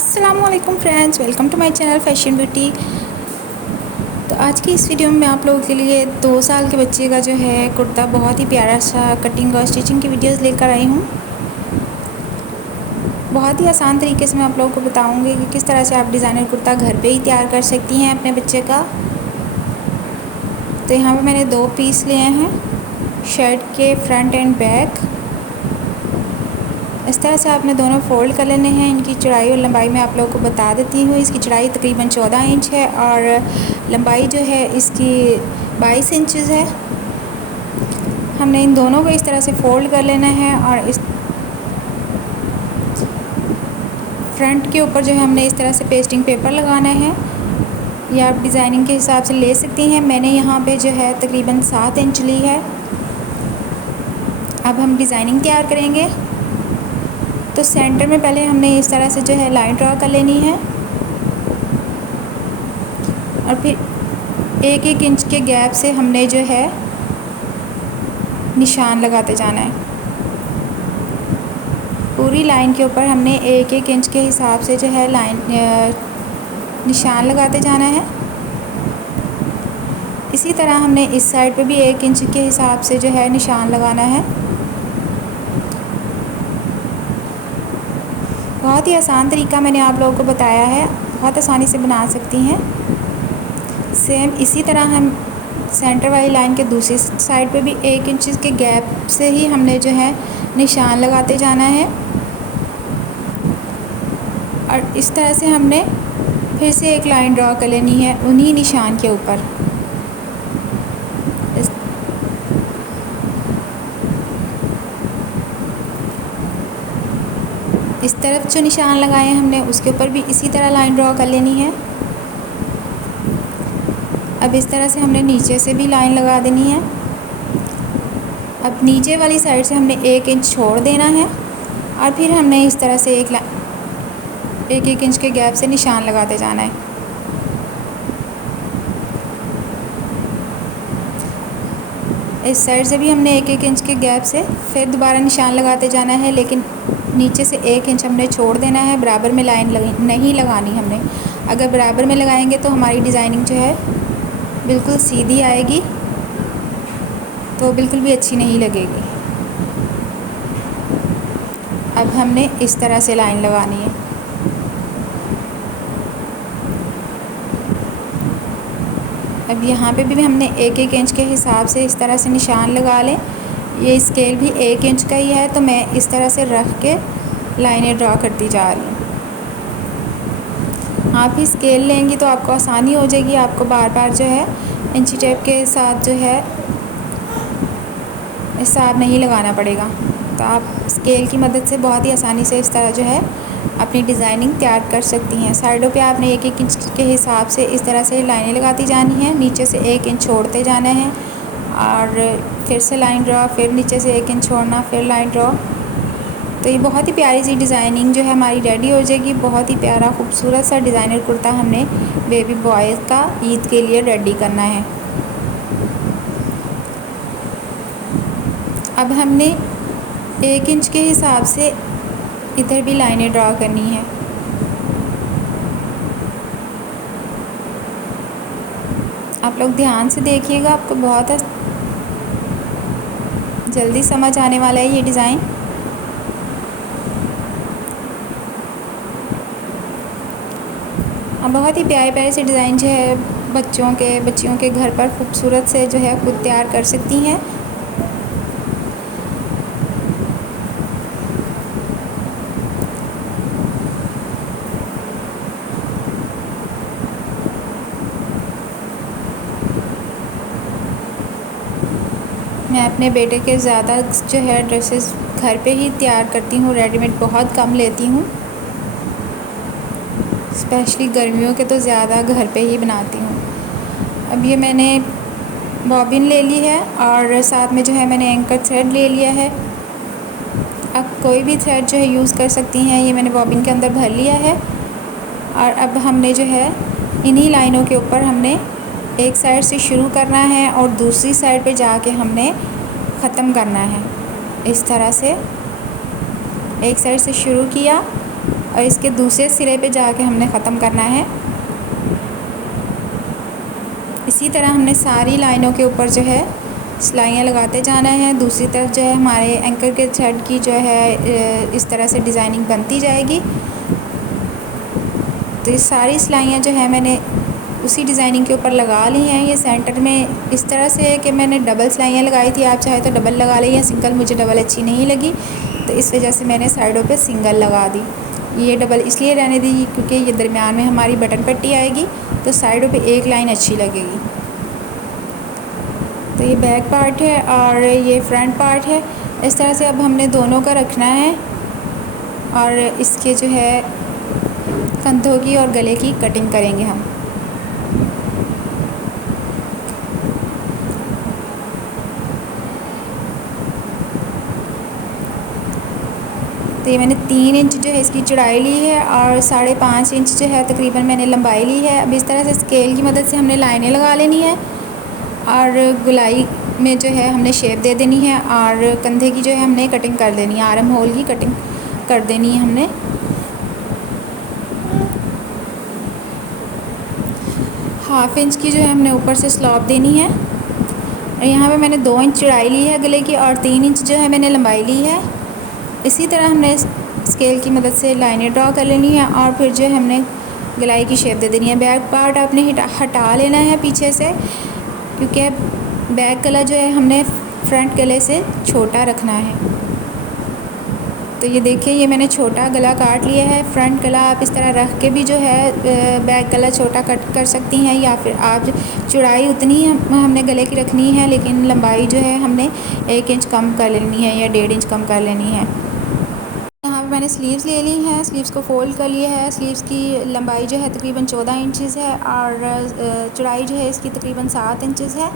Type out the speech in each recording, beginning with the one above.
अस्सलामुअलैकुम friends, welcome to my channel fashion beauty. तो आज की इस वीडियो में मैं आप लोगों के लिए 2 साल के बच्चे का जो है कुर्ता बहुत ही प्यारा सा कटिंग और स्टिचिंग की वीडियोस लेकर आई हूँ। बहुत ही आसान तरीके से मैं आप लोगों को बताऊँगी कि किस तरह से आप डिज़ाइनर कुर्ता घर पे ही तैयार कर सकती हैं अपने बच्चे का। तो यहाँ पर मैंने 2 पीस लिए हैं शर्ट के, फ्रंट एंड बैक। इस तरह से आपने दोनों फ़ोल्ड कर लेने हैं। इनकी चौड़ाई और लंबाई मैं आप लोगों को बता देती हूँ। इसकी चौड़ाई तकरीबन 14 इंच है और लंबाई जो है इसकी 22 इंचज़ है। हमने इन दोनों को इस तरह से फ़ोल्ड कर लेना है और इस फ्रंट के ऊपर जो है हमने इस तरह से पेस्टिंग पेपर लगाना है। या आप डिज़ाइनिंग के हिसाब से ले सकती हैं। मैंने यहाँ पे जो है तकरीबन 7 इंच ली है। अब हम डिज़ाइनिंग तैयार करेंगे। तो सेंटर में पहले हमने इस तरह से जो है लाइन ड्रा कर लेनी है और फिर 1-1 इंच के गैप से हमने जो है निशान लगाते जाना है। पूरी लाइन के ऊपर हमने 1-1 इंच के हिसाब से जो है निशान लगाते जाना है। इसी तरह हमने इस साइड पे भी 1 इंच के हिसाब से जो है निशान लगाना है। बहुत ही आसान तरीका मैंने आप लोगों को बताया है, बहुत आसानी से बना सकती हैं। सेम इसी तरह हम सेंटर वाली लाइन के दूसरी साइड पे भी 1 इंच के गैप से ही हमने जो है निशान लगाते जाना है। और इस तरह से हमने फिर से एक लाइन ड्रॉ कर लेनी है उन्हीं निशान के ऊपर। इस तरफ जो निशान लगाए हैं हमने उसके ऊपर भी इसी तरह लाइन ड्रॉ कर लेनी है। अब इस तरह से हमने नीचे से भी लाइन लगा देनी है। अब नीचे वाली साइड से हमने 1 इंच छोड़ देना है और फिर हमने इस तरह से 1-1 इंच के गैप से निशान लगाते जाना है। इस साइड से भी हमने 1-1 इंच के गैप से फिर दोबारा निशान लगाते जाना है, लेकिन नीचे से 1 इंच हमने छोड़ देना है। बराबर में लाइन नहीं लगानी हमने। अगर बराबर में लगाएंगे तो हमारी डिज़ाइनिंग जो है बिल्कुल सीधी आएगी, तो बिल्कुल भी अच्छी नहीं लगेगी। अब हमने इस तरह से लाइन लगानी है। अब यहाँ पे भी हमने 1-1 इंच के हिसाब से इस तरह से निशान लगा लें। ये स्केल भी 1 इंच का ही है, तो मैं इस तरह से रख के लाइनें ड्रॉ करती जा रही हूँ। आप ही स्केल लेंगी तो आपको आसानी हो जाएगी। आपको बार बार जो है इंची टेप के साथ जो है हिसाब नहीं लगाना पड़ेगा। तो आप स्केल की मदद से बहुत ही आसानी से इस तरह जो है अपनी डिज़ाइनिंग तैयार कर सकती हैं। साइडों पे आपने 1-1 इंच के हिसाब से इस तरह से लाइनें लगाती जानी हैं। नीचे से 1 इंच छोड़ते जाना है और फिर से लाइन ड्रॉ, फिर नीचे से 1 इंच छोड़ना, फिर लाइन ड्रॉ। तो ये बहुत ही प्यारी सी डिज़ाइनिंग जो है हमारी रेडी हो जाएगी। बहुत ही प्यारा खूबसूरत सा डिज़ाइनर कुर्ता हमने बेबी बॉयज़ का ईद के लिए रेडी करना है। अब हमने 1 इंच के हिसाब से इधर भी लाइनें ड्रॉ करनी है। आप लोग ध्यान से देखिएगा, आपको बहुत जल्दी समझ आने वाला है ये डिज़ाइन। अब बहुत ही प्यारे प्यारे से डिज़ाइन जो है बच्चियों के घर पर खूबसूरत से जो है खुद तैयार कर सकती हैं। मैं अपने बेटे के ज़्यादा जो है ड्रेसेस घर पे ही तैयार करती हूँ, रेडीमेड बहुत कम लेती हूँ। स्पेशली गर्मियों के तो ज़्यादा घर पे ही बनाती हूँ। अब ये मैंने बॉबिन ले ली है और साथ में जो है मैंने एंकर थ्रेड ले लिया है। अब कोई भी थ्रेड जो है यूज़ कर सकती हैं। ये मैंने बॉबिन के अंदर भर लिया है और अब हमने जो है इन्हीं लाइनों के ऊपर हमने एक साइड से शुरू करना है और दूसरी साइड पे जाके हमने ख़त्म करना है। इस तरह से एक साइड से शुरू किया और इसके दूसरे सिरे पे जाके हमने ख़त्म करना है। इसी तरह हमने सारी लाइनों के ऊपर जो है सिलाइयाँ लगाते जाना है। दूसरी तरफ जो है हमारे एंकर के थ्रेड की जो है इस तरह से डिज़ाइनिंग बनती जाएगी। तो ये सारी सिलाइयाँ जो है मैंने उसी डिज़ाइनिंग के ऊपर लगा ली हैं। ये सेंटर में इस तरह से है कि मैंने डबल सिलाइयाँ लगाई थी, आप चाहे तो डबल लगा लें या सिंगल, मुझे डबल अच्छी नहीं लगी तो इस वजह से मैंने साइडों पे सिंगल लगा दी। ये डबल इसलिए रहने दी क्योंकि ये दरमियान में हमारी बटन पट्टी आएगी तो साइडों पे एक लाइन अच्छी लगेगी। तो ये बैक पार्ट है और ये फ्रंट पार्ट है। इस तरह से अब हमने दोनों का रखना है और इसके जो है कंधों की और गले की कटिंग करेंगे हम। तो ये मैंने 3 इंच जो है इसकी चौड़ाई ली है और 5.5 इंच जो है तकरीबन मैंने लंबाई ली है। अब इस तरह से स्केल की मदद से हमने लाइनें लगा लेनी है और गुलाई में जो है हमने शेप दे देनी है और कंधे की जो है हमने कटिंग कर देनी है, आर्म होल की कटिंग कर देनी है हमने। हाफ इंच की जो है हमने ऊपर से स्लॉप देनी है और यहाँ पे मैंने 2 इंच चौड़ाई ली है गले की और 3 इंच जो है मैंने लंबाई ली है। इसी तरह हमने स्केल की मदद से लाइनें ड्रॉ कर लेनी है और फिर जो है हमने गलाई की शेप दे देनी है। बैक पार्ट आपने हटा लेना है पीछे से, क्योंकि बैक गला जो है हमने फ्रंट गले से छोटा रखना है। तो ये देखिए ये मैंने छोटा गला काट लिया है। फ्रंट गला आप इस तरह रख के भी जो है बैक गला छोटा कट कर सकती हैं, या फिर आप चौड़ाई उतनी हमने गले की रखनी है लेकिन लंबाई जो है हमने 1 इंच कम कर लेनी है या 1.5 इंच कम कर लेनी है। यहाँ पे मैंने स्लीव्स ले ली हैं, स्लीव्स को फोल्ड कर लिया है। स्लीव्स की लंबाई जो है तकरीबन 14 इंचज़ है और चौड़ाई जो है इसकी तकरीबन 7 इंचज़ है।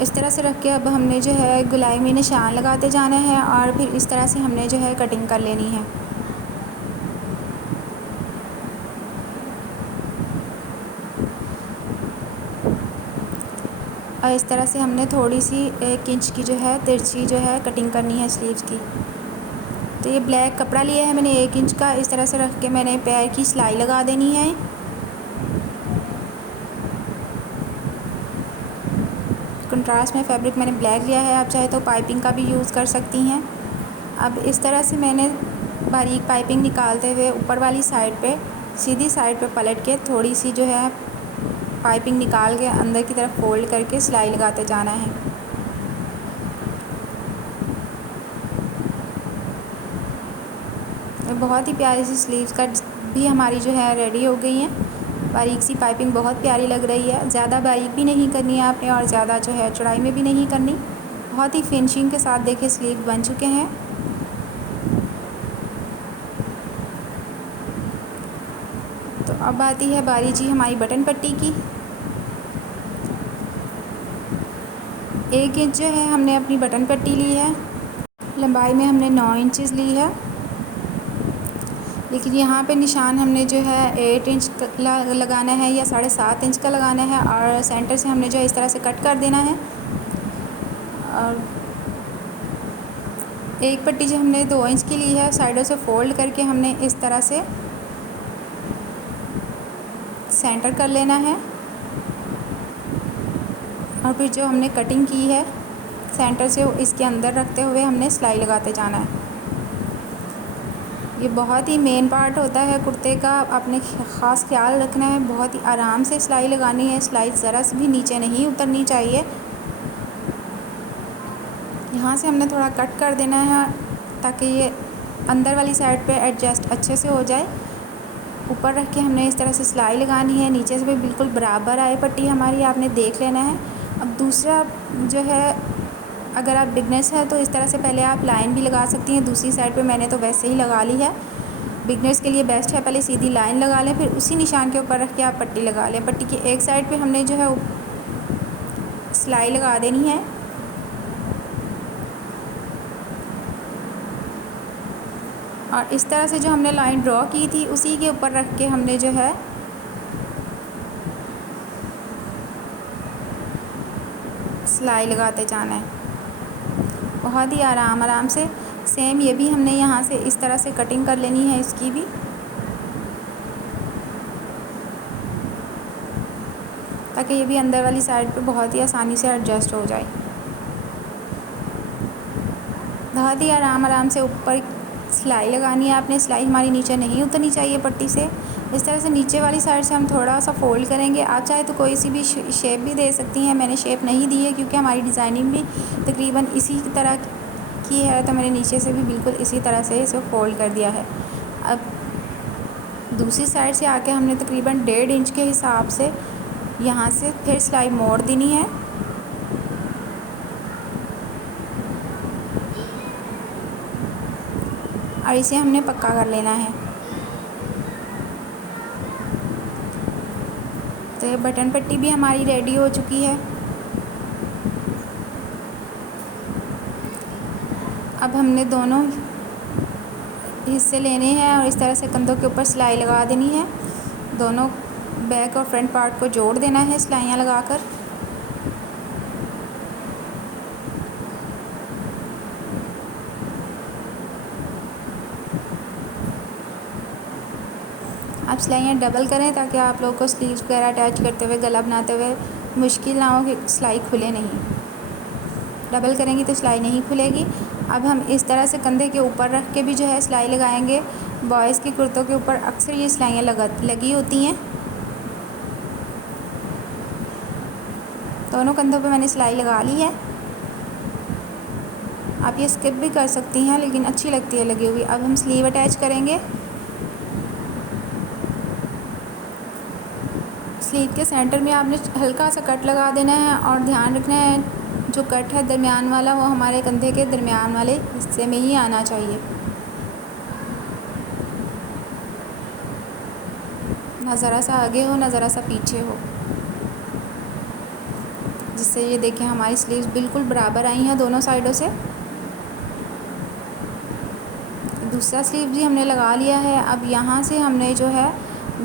इस तरह से रख के अब हमने जो है गुलाई में निशान लगाते जाना है और फिर इस तरह से हमने जो है कटिंग कर लेनी है। और इस तरह से हमने थोड़ी सी 1 इंच की जो है तिरछी जो है कटिंग करनी है स्लीव्स की। तो ये ब्लैक कपड़ा लिया है मैंने 1 इंच का, इस तरह से रख के मैंने पैर की सिलाई लगा देनी है। कंट्रास्ट में फैब्रिक मैंने ब्लैक लिया है, आप चाहे तो पाइपिंग का भी यूज़ कर सकती हैं। अब इस तरह से मैंने बारीक पाइपिंग निकालते हुए ऊपर वाली साइड पे सीधी साइड पे पलट के थोड़ी सी जो है पाइपिंग निकाल के अंदर की तरफ फोल्ड करके सिलाई लगाते जाना है। बहुत ही प्यारी सी स्लीव्स कट भी हमारी जो है रेडी हो गई हैं। बारीक सी पाइपिंग बहुत प्यारी लग रही है। ज़्यादा बारीक भी नहीं करनी है आपने और ज़्यादा जो है चौड़ाई में भी नहीं करनी। बहुत ही फिनिशिंग के साथ देखिए स्लीव बन चुके हैं। तो अब आती है बारी जी हमारी बटन पट्टी की। 1 इंच जो है हमने अपनी बटन पट्टी ली है, लंबाई में हमने 9 इंचज़ ली है, लेकिन यहाँ पे निशान हमने जो है 8 इंच लगाना है या 7.5 इंच का लगाना है और सेंटर से हमने जो है इस तरह से कट कर देना है। और एक पट्टी जो हमने 2 इंच की ली है साइडों से फोल्ड करके हमने इस तरह से सेंटर कर लेना है और फिर जो हमने कटिंग की है सेंटर से इसके अंदर रखते हुए हमने सिलाई लगाते जाना है। ये बहुत ही मेन पार्ट होता है कुर्ते का, आपने ख़ास ख्याल रखना है। बहुत ही आराम से सिलाई लगानी है, सिलाई ज़रा से भी नीचे नहीं उतरनी चाहिए। यहाँ से हमने थोड़ा कट कर देना है ताकि ये अंदर वाली साइड पे एडजस्ट अच्छे से हो जाए। ऊपर रख के हमने इस तरह से सिलाई लगानी है, नीचे से भी बिल्कुल बराबर आए पट्टी हमारी, आपने देख लेना है। अब दूसरा जो है, अगर आप बिगनर्स हैं तो इस तरह से पहले आप लाइन भी लगा सकती हैं दूसरी साइड पे, मैंने तो वैसे ही लगा ली है। बिगनर्स के लिए बेस्ट है पहले सीधी लाइन लगा लें, फिर उसी निशान के ऊपर रख के आप पट्टी लगा लें। पट्टी की एक साइड पे हमने जो है सिलाई लगा देनी है और इस तरह से जो हमने लाइन ड्रॉ की थी उसी के ऊपर रख के हमने जो है सिलाई लगाते जाना है। बहुत ही आराम से सेम ये भी हमने यहाँ से इस तरह से कटिंग कर लेनी है इसकी भी, ताकि ये भी अंदर वाली साइड पे बहुत ही आसानी से एडजस्ट हो जाए। बहुत ही आराम से ऊपर सिलाई लगानी है आपने। सिलाई हमारी नीचे नहीं उतरनी चाहिए पट्टी से। इस तरह से नीचे वाली साइड से हम थोड़ा सा फोल्ड करेंगे। आप चाहे तो कोई सी भी शेप भी दे सकती हैं, मैंने शेप नहीं दी है क्योंकि हमारी डिज़ाइनिंग भी तकरीबन इसी तरह की है, तो मैंने नीचे से भी बिल्कुल इसी तरह से इसे फोल्ड कर दिया है। अब दूसरी साइड से आके हमने तकरीबन 1.5 इंच के हिसाब से यहाँ से फिर सिलाई मोड़ देनी है। और इसे हमने पक्का कर लेना है। तो ये बटन पट्टी भी हमारी रेडी हो चुकी है। अब हमने दोनों हिस्से लेने हैं और इस तरह से कंधों के ऊपर सिलाई लगा देनी है। दोनों बैक और फ्रंट पार्ट को जोड़ देना है सिलाइयाँ लगाकर। आप सिलाइयाँ डबल करें ताकि आप लोगों को स्लीव्स वगैरह अटैच करते हुए, गला बनाते हुए मुश्किल ना हो कि सिलाई खुले नहीं। डबल करेंगी तो सिलाई नहीं खुलेगी। अब हम इस तरह से कंधे के ऊपर रख के भी जो है सिलाई लगाएंगे। बॉयज़ के कुर्तों के ऊपर अक्सर ये सिलाइयाँ लगी होती हैं। दोनों कंधों पे मैंने सिलाई लगा ली है। आप ये स्किप भी कर सकती हैं लेकिन अच्छी लगती है लगी हुई। अब हम स्लीव अटैच करेंगे। स्लीव के सेंटर में आपने हल्का सा कट लगा देना है और ध्यान रखना है जो कट है दरमियान वाला वो हमारे कंधे के दरमियान वाले हिस्से में ही आना चाहिए, ना ज़रा सा आगे हो ना ज़रा सा पीछे हो, जिससे ये देखें हमारी स्लीव्स बिल्कुल बराबर आई हैं दोनों साइडों से। दूसरा स्लीव भी हमने लगा लिया है। अब यहाँ से हमने जो है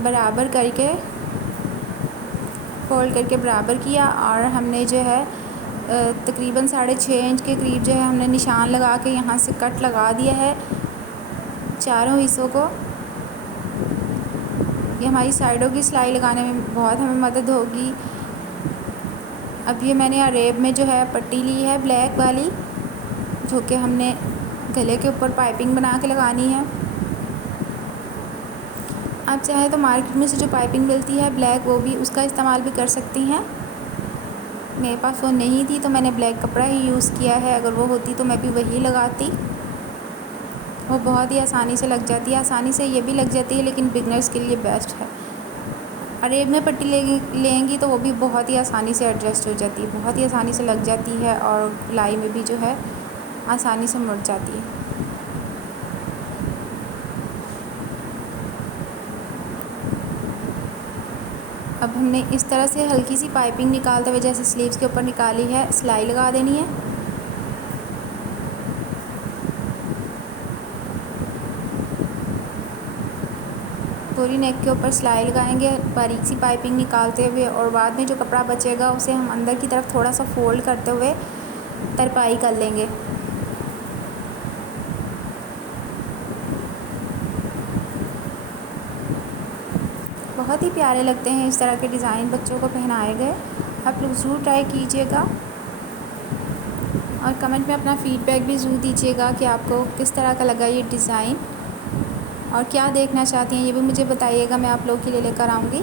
बराबर करके फोल्ड करके बराबर किया और हमने जो है तकरीबन 6.5 इंच के करीब जो है हमने निशान लगा के यहाँ से कट लगा दिया है चारों हिस्सों को। ये हमारी साइडों की सिलाई लगाने में बहुत हमें मदद होगी। अब ये मैंने अरेब में जो है पट्टी ली है ब्लैक वाली, जो कि हमने गले के ऊपर पाइपिंग बना के लगानी है। आप चाहे तो मार्केट में से जो पाइपिंग मिलती है ब्लैक, वो भी उसका इस्तेमाल भी कर सकती हैं। मेरे पास वो नहीं थी तो मैंने ब्लैक कपड़ा ही यूज़ किया है। अगर वो होती तो मैं भी वही लगाती। वो बहुत ही आसानी से लग जाती है। आसानी से ये भी लग जाती है लेकिन बिगनर्स के लिए बेस्ट है। अरेब में पट्टी लेंगी तो वो भी बहुत ही आसानी से एडजस्ट हो जाती है, बहुत ही आसानी से लग जाती है और गुलाई में भी जो है आसानी से मुड़ जाती है। अब हमने इस तरह से हल्की सी पाइपिंग निकालते हुए जैसे स्लीव्स के ऊपर निकाली है, सिलाई लगा देनी है। पूरी नेक के ऊपर सिलाई लगाएंगे बारीक सी पाइपिंग निकालते हुए, और बाद में जो कपड़ा बचेगा उसे हम अंदर की तरफ थोड़ा सा फोल्ड करते हुए तरपाई कर लेंगे। बहुत ही प्यारे लगते हैं इस तरह के डिज़ाइन बच्चों को पहनाए गए। आप लोग ज़रूर ट्राई कीजिएगा और कमेंट में अपना फ़ीडबैक भी ज़रूर दीजिएगा कि आपको किस तरह का लगा ये डिज़ाइन और क्या देखना चाहती हैं ये भी मुझे बताइएगा, मैं आप लोगों के लिए लेकर आऊँगी।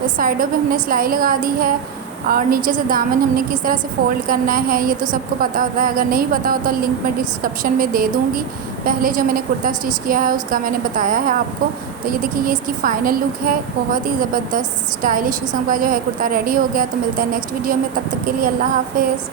तो साइडों पे हमने सिलाई लगा दी है और नीचे से दामन हमने किस तरह से फ़ोल्ड करना है ये तो सबको पता होता है। अगर नहीं पता होता लिंक मैं डिस्क्रिप्शन में दे दूँगी। पहले जो मैंने कुर्ता स्टिच किया है उसका मैंने बताया है आपको। तो ये देखिए ये इसकी फ़ाइनल लुक है। बहुत ही ज़बरदस्त स्टाइलिश किस्म का जो है कुर्ता रेडी हो गया। तो मिलता है नेक्स्ट वीडियो में, तब तक के लिए अल्लाह हाफ़िज़।